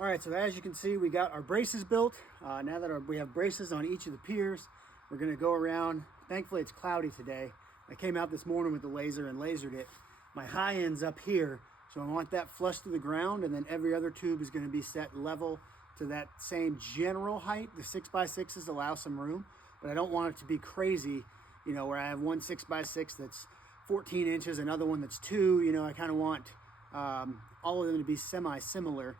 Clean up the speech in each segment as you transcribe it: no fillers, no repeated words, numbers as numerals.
All right, so as you can see, we got our braces built. Now that we have braces on each of the piers, we're gonna go around. Thankfully, it's cloudy today. I came out this morning with the laser and lasered it. My high end's up here, so I want that flush to the ground, and then every other tube is gonna be set level to that same general height. The 6x6s allow some room, but I don't want it to be crazy, you know, where I have one 6x6 that's 14 inches, another one that's 2. You know, I kind of want all of them to be semi-similar.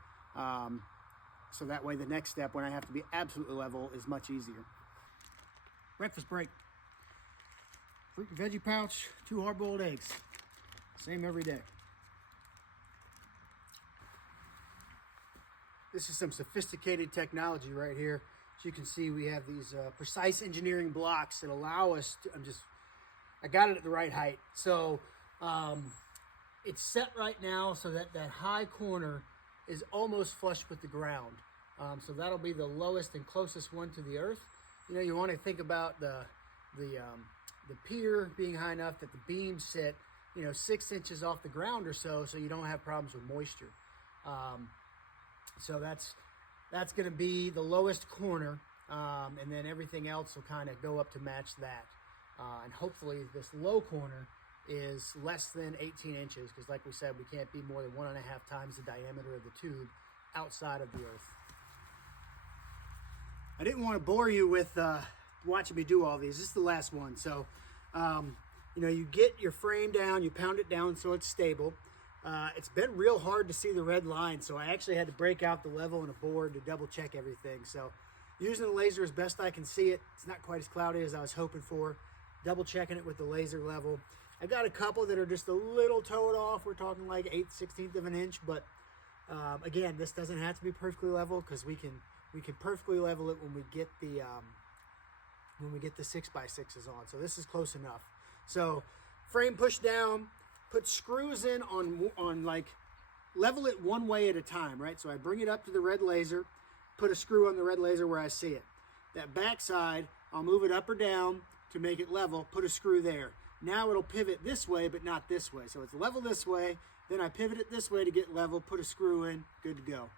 So that way the next step, when I have to be absolutely level, is much easier. Breakfast break. Fruit and veggie pouch, 2 hard-boiled eggs. Same every day. This is some sophisticated technology right here. As you can see, we have these precise engineering blocks that allow us to, I got it at the right height. So it's set right now so that that high corner is almost flush with the ground. So that'll be the lowest and closest one to the earth. You know, you want to think about the pier being high enough that the beams sit, you know, 6 inches off the ground or so you don't have problems with moisture. So that's going to be the lowest corner, and then everything else will kind of go up to match that. And hopefully this low corner is less than 18 inches, because like we said, we can't be more than 1.5 times the diameter of the tube outside of the earth. I didn't want to bore you with watching me do all these. This is the last one. So, you know, you get your frame down, you pound it down so it's stable. It's been real hard to see the red line, so I actually had to break out the level and a board to double check everything. So using the laser as best I can see it, it's not quite as cloudy as I was hoping for. Double checking it with the laser level. I got a couple that are just a little towed off. We're talking like 1/8 of an inch, but again, this doesn't have to be perfectly level, because we can perfectly level it when we get the 6x6s on. So this is close enough. So frame pushed down, put screws in on like, level it one way at a time, right? So I bring it up to the red laser, put a screw on the red laser where I see it. That back side, I'll move it up or down to make it level, put a screw there. Now it'll pivot this way, but not this way. So it's level this way, then I pivot it this way to get level, put a screw in, good to go.